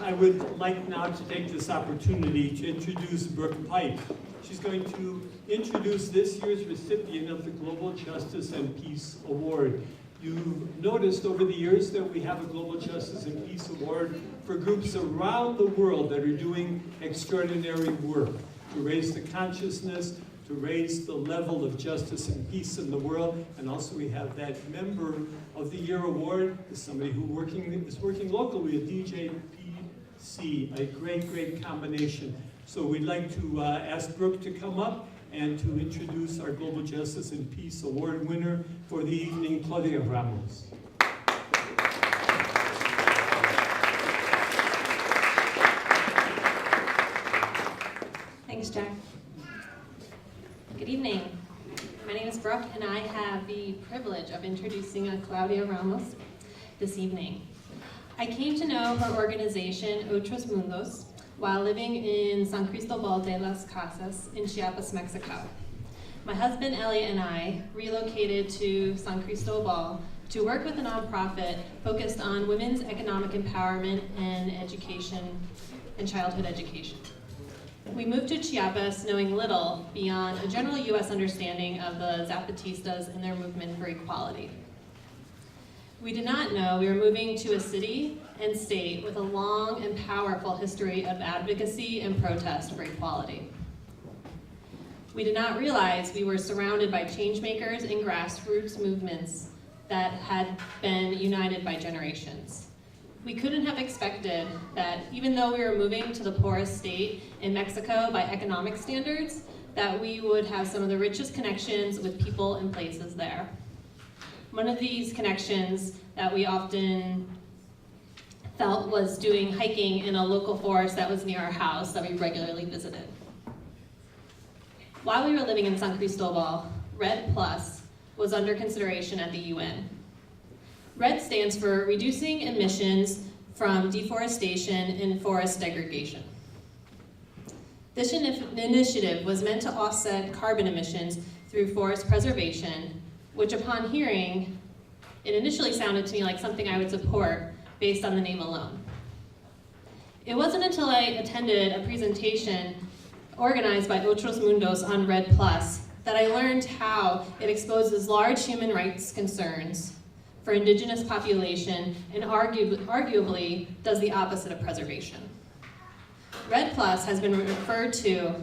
I would like now to take this opportunity to introduce Brooke Pipe. She's going to introduce this year's recipient of the Global Justice and Peace Award. You've noticed over the years that we have a Global Justice and Peace Award for groups around the world that are doing extraordinary work to raise the consciousness, to raise the level of justice and peace in the world. And also we have that Member of the Year award, is somebody who is working locally at DJPC, a great combination. So we'd like to ask Brooke to come up and to introduce our Global Justice and Peace Award winner for the evening, Claudia Ramos. Thanks, Jack. Good evening. My name is Brooke, and I have the privilege of introducing Claudia Ramos this evening. I came to know her organization, Otros Mundos, while living in San Cristobal de las Casas in Chiapas, Mexico. My husband, Elliot, and I relocated to San Cristobal to work with a nonprofit focused on women's economic empowerment and education and childhood education. We moved to Chiapas knowing little beyond a general U.S. understanding of the Zapatistas and their movement for equality. We did not know we were moving to a city and state with a long and powerful history of advocacy and protest for equality. We did not realize we were surrounded by changemakers and grassroots movements that had been united by generations. We couldn't have expected that even though we were moving to the poorest state in Mexico by economic standards, that we would have some of the richest connections with people and places there. One of these connections that we often felt was doing hiking in a local forest that was near our house that we regularly visited. While we were living in San Cristobal, REDD+ was under consideration at the UN. REDD stands for Reducing Emissions from Deforestation and Forest Degradation. This initiative was meant to offset carbon emissions through forest preservation, which upon hearing, it initially sounded to me like something I would support based on the name alone. It wasn't until I attended a presentation organized by Otros Mundos on REDD+ that I learned how it exposes large human rights concerns for indigenous population and arguably does the opposite of preservation. REDD+ has been referred to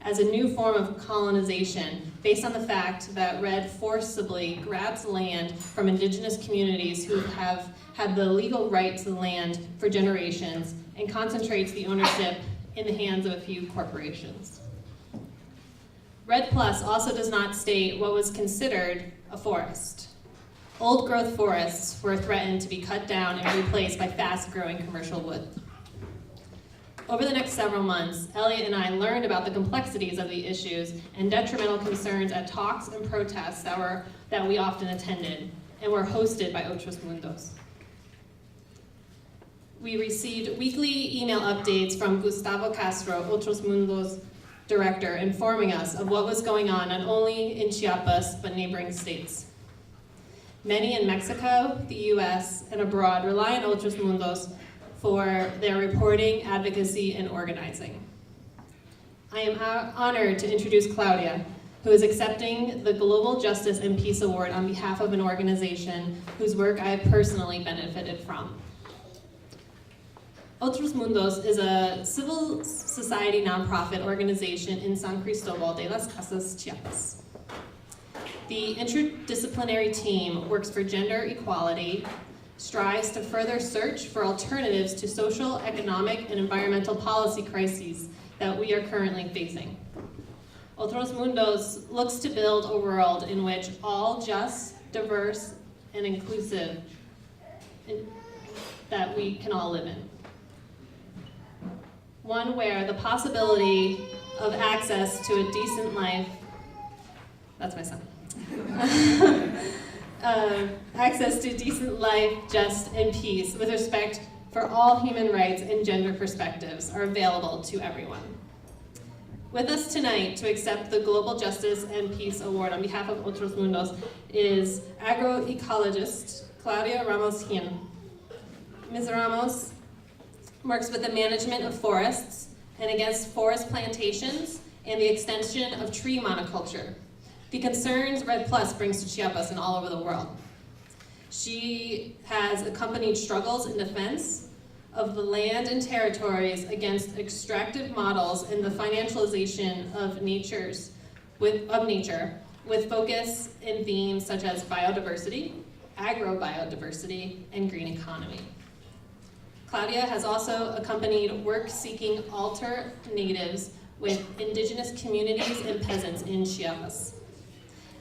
as a new form of colonization based on the fact that REDD forcibly grabs land from indigenous communities who have had the legal right to the land for generations and concentrates the ownership in the hands of a few corporations. REDD+ also does not state what was considered a forest. Old-growth forests were threatened to be cut down and replaced by fast-growing commercial wood. Over the next several months, Elliot and I learned about the complexities of the issues and detrimental concerns at talks and protests that we often attended and were hosted by Otros Mundos. We received weekly email updates from Gustavo Castro, Otros Mundos director, informing us of what was going on not only in Chiapas, but neighboring states. Many in Mexico, the US, and abroad rely on Otros Mundos for their reporting, advocacy, and organizing. I am honored to introduce Claudia, who is accepting the Global Justice and Peace Award on behalf of an organization whose work I have personally benefited from. Otros Mundos is a civil society nonprofit organization in San Cristobal de las Casas, Chiapas. The interdisciplinary team works for gender equality, strives to further search for alternatives to social, economic, and environmental policy crises that we are currently facing. Otros Mundos looks to build a world in which all just, diverse, and inclusive that we can all live in. One where the possibility of access to a decent life, that's my son. Access to decent life, just, and peace with respect for all human rights and gender perspectives are available to everyone. With us tonight to accept the Global Justice and Peace Award on behalf of Otros Mundos is agroecologist Claudia Ramos Guillen. Ms. Ramos works with the management of forests and against forest plantations and the extension of tree monoculture, the concerns Red Plus brings to Chiapas and all over the world. She has accompanied struggles in defense of the land and territories against extractive models and the financialization of nature, with focus in themes such as biodiversity, agrobiodiversity, and green economy. Claudia has also accompanied work-seeking alternatives with indigenous communities and peasants in Chiapas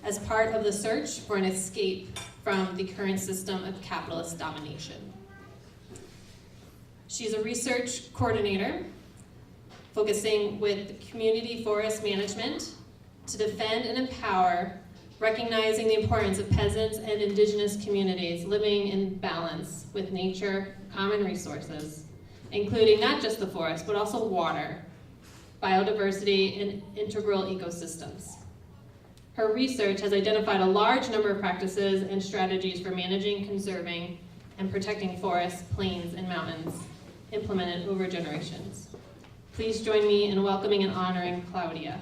as part of the search for an escape from the current system of capitalist domination. She's a research coordinator focusing with community forest management to defend and empower, recognizing the importance of peasants and indigenous communities living in balance with nature, common resources, including not just the forest, but also water, biodiversity, and integral ecosystems. Her research has identified a large number of practices and strategies for managing, conserving, and protecting forests, plains, and mountains, implemented over generations. Please join me in welcoming and honoring Claudia.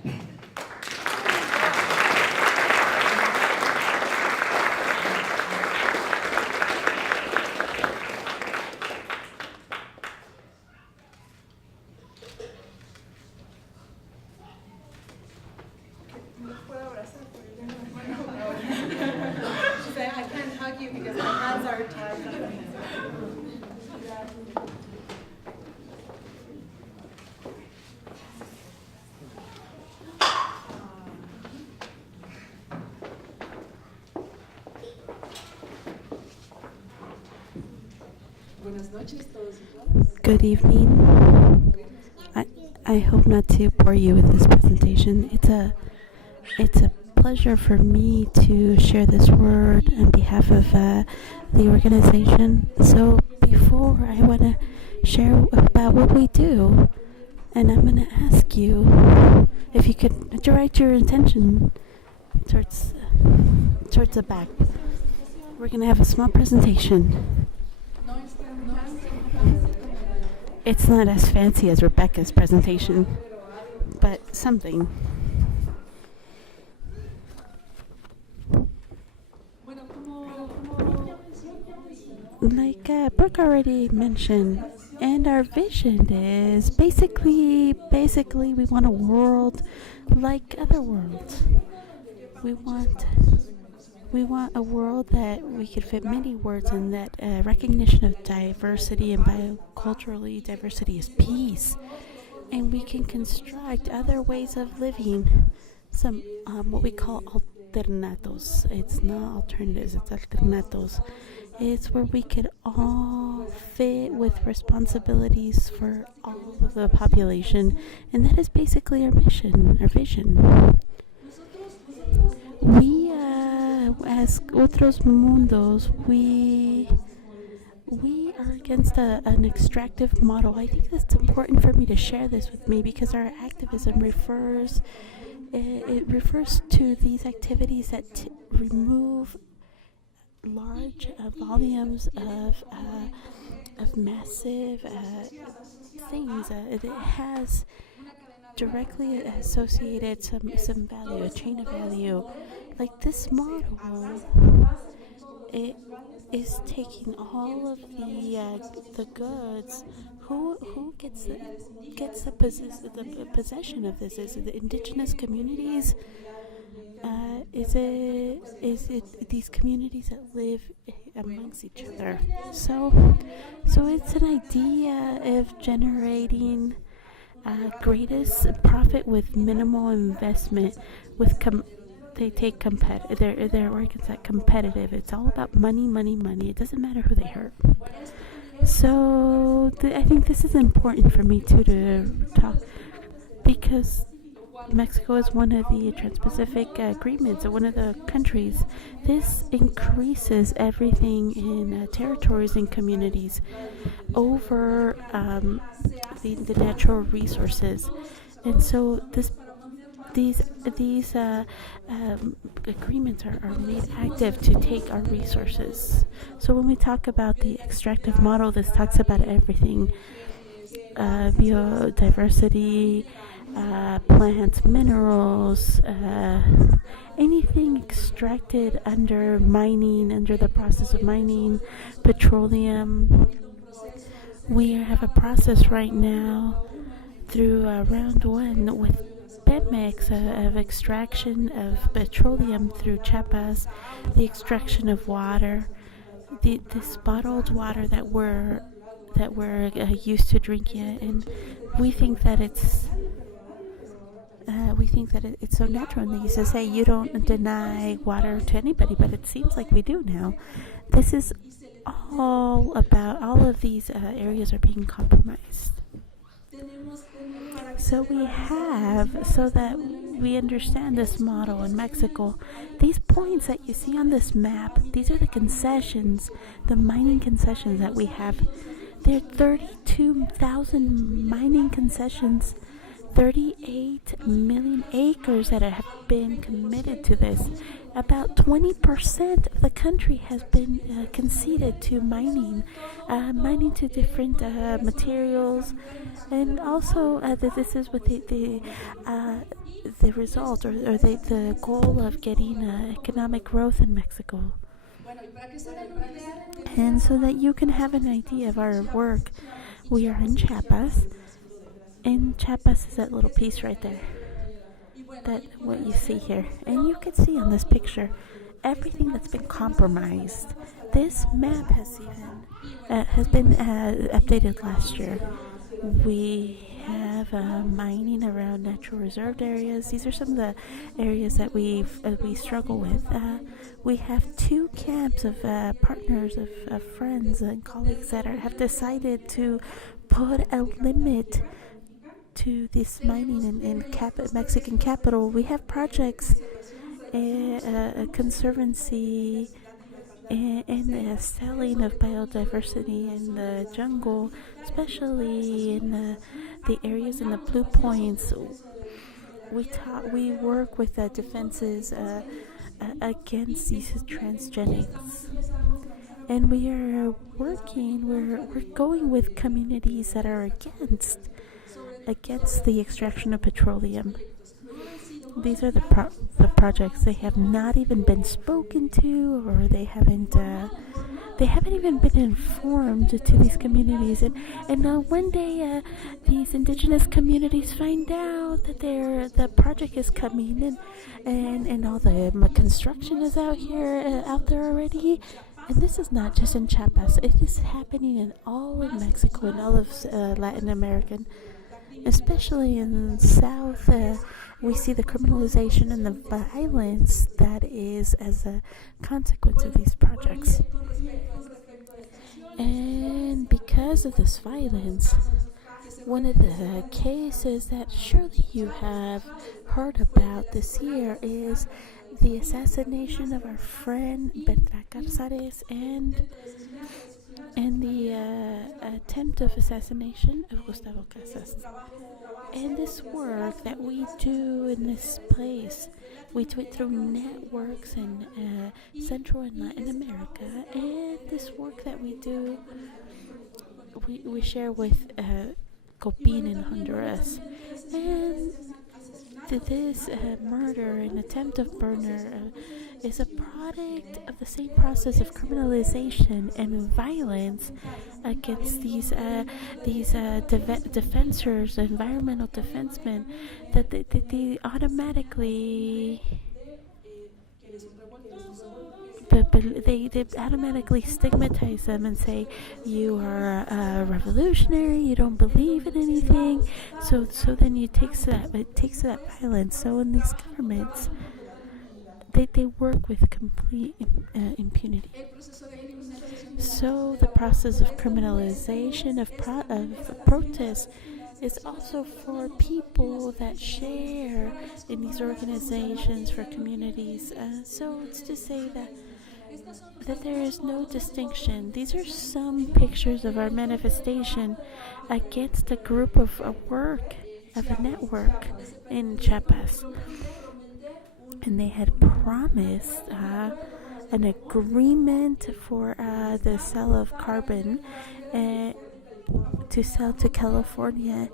Good evening. I hope not to bore you with this presentation. It's a pleasure for me to share this word on behalf of the organization. So before I want to share about what we do, and I'm going to ask you if you could direct your attention towards the back. We're going to have a small presentation. It's not as fancy as Rebecca's presentation, but something. Like Brooke already mentioned, and our vision is basically we want a world like other worlds. We want a world that we could fit many words in, that recognition of diversity and bioculturally diversity is peace. And we can construct other ways of living, some what we call alternatos. It's not alternatives, it's alternatos. It's where we could all fit with responsibilities for all of the population. And that is basically our mission, our vision. We as Otros Mundos, we are against an extractive model. I think that's important for me to share this with me because our activism refers to these activities that remove large volumes of massive things. It has directly associated some value, a chain of value. Like this model, it is taking all of the goods. Who gets the possession of this? Is it the indigenous communities? Is it these communities that live amongst each other? So it's an idea of generating greatest profit with minimal investment. They take their work is that competitive. It's all about money. It doesn't matter who they hurt. So I think this is important for me too to talk, because Mexico is one of the Trans-Pacific agreements, or one of the countries. This increases everything in territories and communities over the natural resources, and so these agreements are made active to take our resources. So when we talk about the extractive model, this talks about everything. biodiversity, plants, minerals, anything extracted under mining, under the process of mining, petroleum. We have a process right now through round one with Pemex of extraction of petroleum through Chiapas, the extraction of water, this bottled water that we're used to drinking, and we think that it's so natural. And they used to say you don't deny water to anybody, but it seems like we do now. This is all about all of these areas are being compromised. So we have, so that we understand this model in Mexico, these points that you see on this map, these are the concessions, the mining concessions that we have. There are 32,000 mining concessions, 38 million acres that have been committed to this. About 20% of the country has been conceded to mining to different materials, and also this is what the result or the goal of getting economic growth in Mexico. And so that you can have an idea of our work, we are in Chiapas. And Chiapas is that little piece right there. That what you see here. And you can see on this picture everything that's been compromised. This map has been updated last year. We have mining around natural reserved areas. These are some of the areas that we struggle with. We have 2 camps of partners, of friends and colleagues that have decided to put a limit to this mining in Mexican capital. We have projects, a conservancy, and the selling of biodiversity in the jungle, especially in the areas in the blue points. We work with defenses against these transgenics. And we are we're going with communities that are against the extraction of petroleum. These are the projects. They have not even been spoken to, or they haven't even been informed to these communities. And one day these indigenous communities find out that the project is coming, and all the construction is out there already. And this is not just in Chiapas. It is happening in all of Mexico and all of Latin America. Especially in South, we see the criminalization and the violence that is as a consequence of these projects. And because of this violence, one of the cases that surely you have heard about this year is the assassination of our friend Berta Cáceres and the attempt of assassination of Gustavo Casas. And this work that we do in this place, we do it through networks in Central and Latin America. And this work that we do, we share with Copin in Honduras. And this murder and attempt of murder is a product of the same process of criminalization and violence against these defensors, environmental defensemen, that they automatically they automatically stigmatize them and say you are a revolutionary, you don't believe in anything. So then it takes to that violence. So in these governments, they work with complete impunity. So the process of criminalization of protest is also for people that share in these organizations, for communities. So it's to say that there is no distinction. These are some pictures of our manifestation against a group of a network in Chiapas. And they had promised an agreement for the sale of carbon to to sell to California,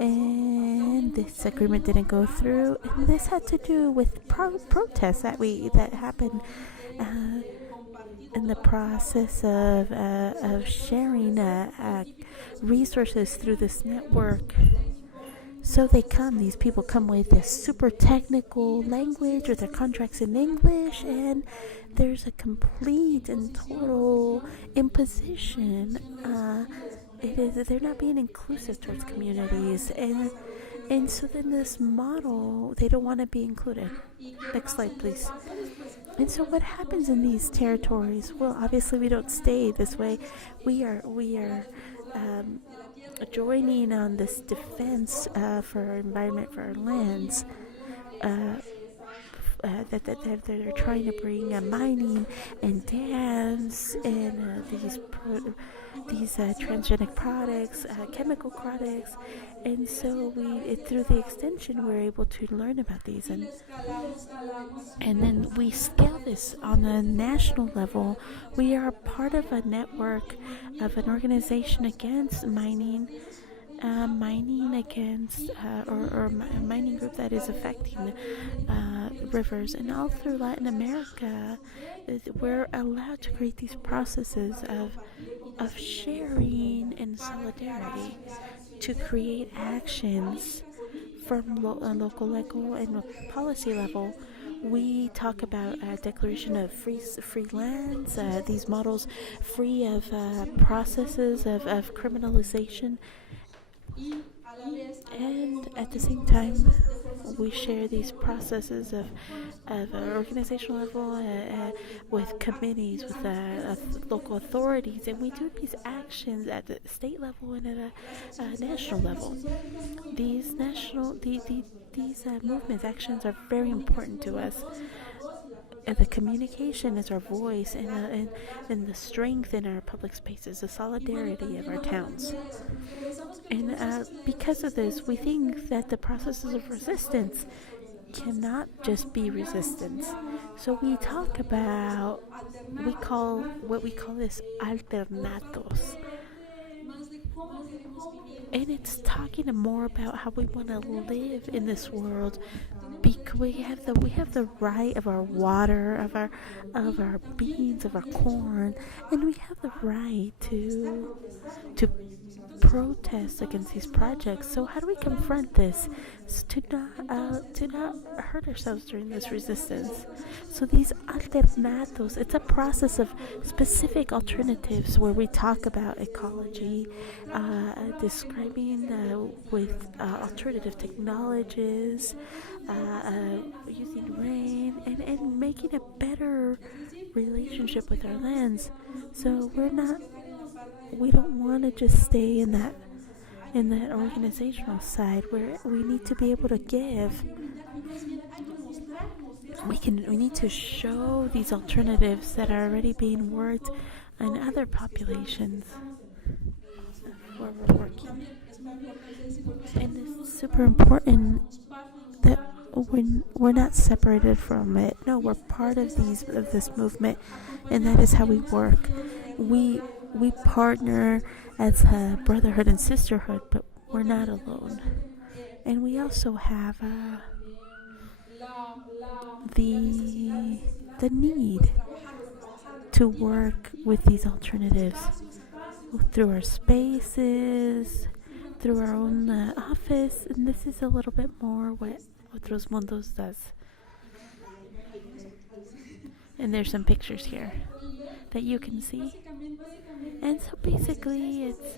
and this agreement didn't go through. And this had to do with protests that happened in the process of sharing resources through this network. So these people come with this super technical language with their contracts in English, and there's a complete and total imposition. They're not being inclusive towards communities, and so then this model, they don't want to be included. Next slide, please. And so what happens in these territories? Well, obviously we don't stay this way. We are joining on this defense for our environment, for our lands. That they're trying to bring mining and dams and these transgenic products, chemical products, and so through the extension we're able to learn about these, and then we scale this on a national level. We are part of a network of an organization against mining against or a mining group that is affecting rivers, and all through Latin America we're allowed to create these processes of sharing and solidarity to create actions from a local level and a policy level. We talk about a declaration of free lands, these models free of processes of criminalization. And at the same time, we share these processes of organizational level with committees, with local authorities, and we do these actions at the state level and at a national level. These movements, actions are very important to us. And the communication is our voice, and the strength in our public spaces, the solidarity of our towns. And because of this, we think that the processes of resistance cannot just be resistance. So we talk about, we call this alternatos. And it's talking more about how we want to live in this world. Because we have the right of our water, of our beans, of our corn, and we have the right to protest against these projects. So how do we confront this to not hurt ourselves during this resistance? So these alternatos, it's a process of specific alternatives where we talk about ecology, describing with alternative technologies, using rain, and making a better relationship with our lands. So we don't want to just stay in that organizational side where we need to be able to give. We need to show these alternatives that are already being worked in other populations where we're working. And it's super important that we're not separated from it. No, we're part of this movement, and that is how we work. We partner as a brotherhood and sisterhood, but we're not alone. And we also have the need to work with these alternatives through our spaces, through our own office, and this is a little bit more what Otros Mundos does. And there's some pictures here that you can see. And so basically it's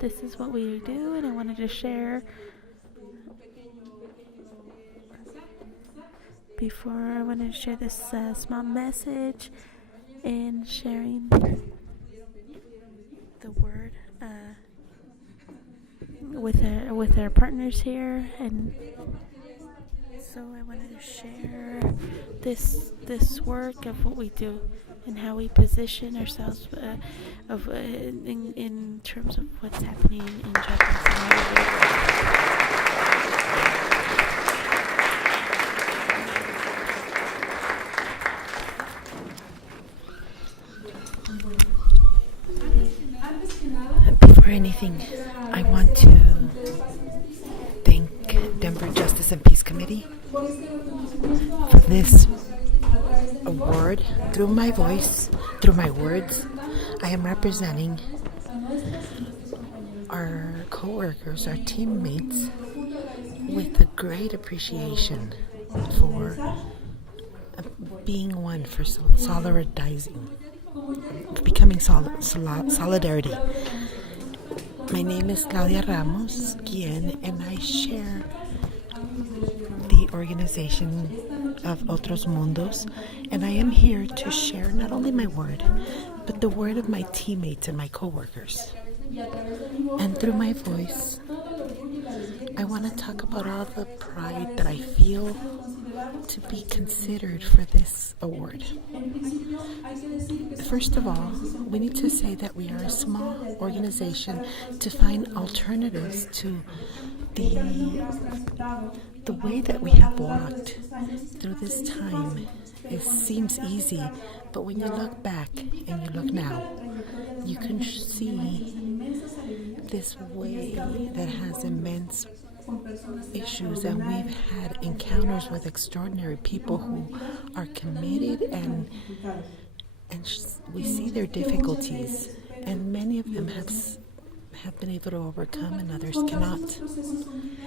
this is what we do, and I wanted to share this small message and sharing the word with our partners here. And so I wanted to share this work of what we do and how we position ourselves in terms of what's happening in Japan. Before anything, I want to thank Denver Justice and Peace Committee for this award. Through my voice, through my words, I am representing our co-workers, our teammates, with a great appreciation for being one, for solidarizing, for becoming solidarity. My name is Claudia Ramos Guillen, and I share the organization of Otros Mundos, and I am here to share not only my word, but the word of my teammates and my co-workers. And through my voice, I want to talk about all the pride that I feel to be considered for this award. First of all, we need to say that we are a small organization to find alternatives to the way that we have walked through this time. It seems easy, but when you look back and you look now, you can see this way that has immense issues, and we've had encounters with extraordinary people who are committed, and we see their difficulties, and many of them have been able to overcome and others cannot.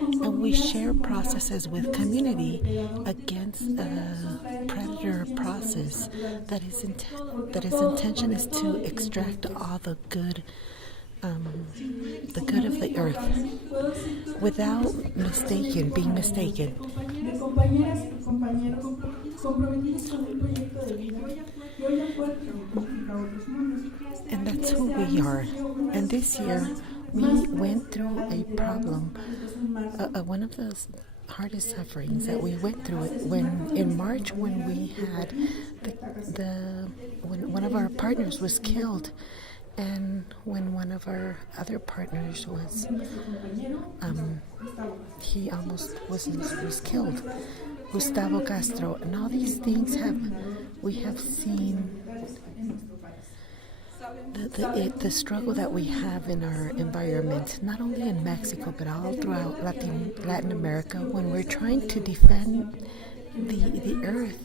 And we share processes with community against a predator process that his intention is to extract all the good of the earth without being mistaken. And that's who we are. And this year we went through a problem, one of the hardest sufferings that we went through it when in March, when we had when one of our partners was killed, and when one of our other partners was he almost was killed, Gustavo Castro. And all these things we have seen the struggle that we have in our environment, not only in Mexico but all throughout Latin America, when we're trying to defend the earth.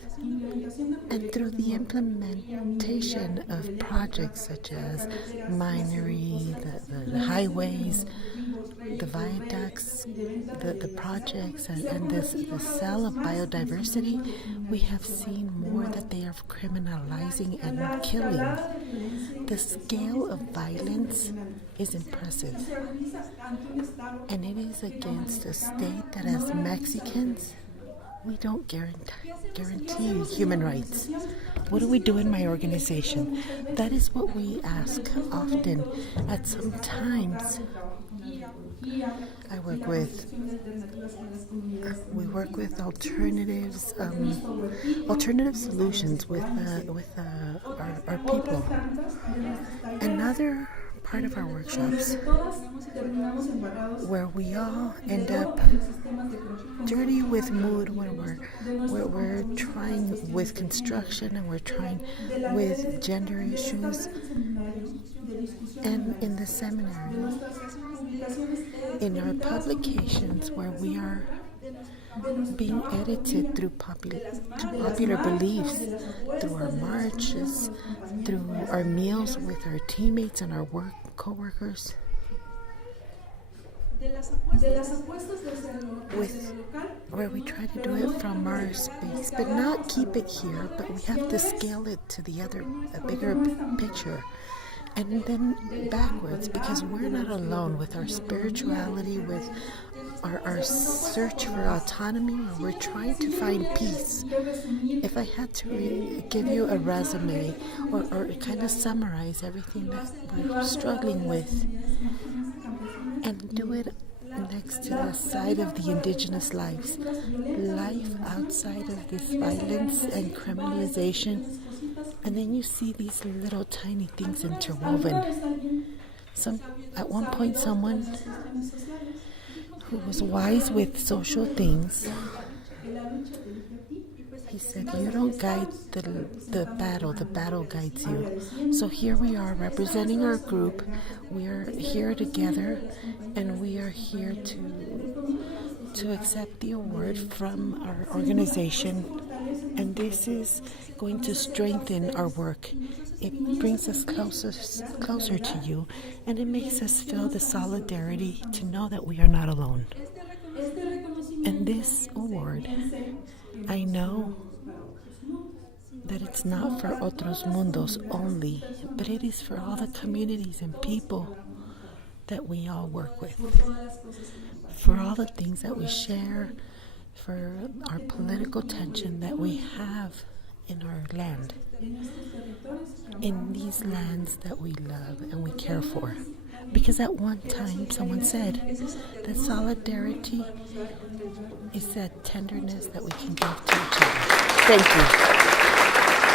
And through the implementation of projects such as minery, the highways, the viaducts, the projects, and the sale of biodiversity, we have seen more that they are criminalizing and killing. The scale of violence is impressive, and it is against a state that, as Mexicans, we don't guarantee human rights. What do we do in my organization? That is what we ask often. At some times, we work with alternative solutions with our people. Another part of our workshops where we all end up dirty with mood when we're trying with construction, and we're trying with gender issues, and in the seminary, in our publications where we are being edited through popular beliefs, through our marches, through our meals with our teammates and our co-workers. Where we try to do it from our space, but not keep it here, but we have to scale it to a bigger picture. And then backwards, because we're not alone with our spirituality, with our search for autonomy, where we're trying to find peace. If I had to give you a resume or kind of summarize everything that we're struggling with, and do it next to the side of the indigenous life outside of this violence and criminalization, and then you see these little tiny things interwoven. At one point, someone who was wise with social things, he said, "You don't guide the battle guides you." So here we are representing our group. We are here together And we are here to accept the award from our organization. And this is going to strengthen our work. It brings us closer to you, and it makes us feel the solidarity to know that we are not alone. And this award, I know that it's not for Otros Mundos only, but it is for all the communities and people that we all work with, for all the things that we share, for our political tension that we have in our land, in these lands that we love and we care for. Because at one time someone said that solidarity is that tenderness that we can give to each other. Thank you.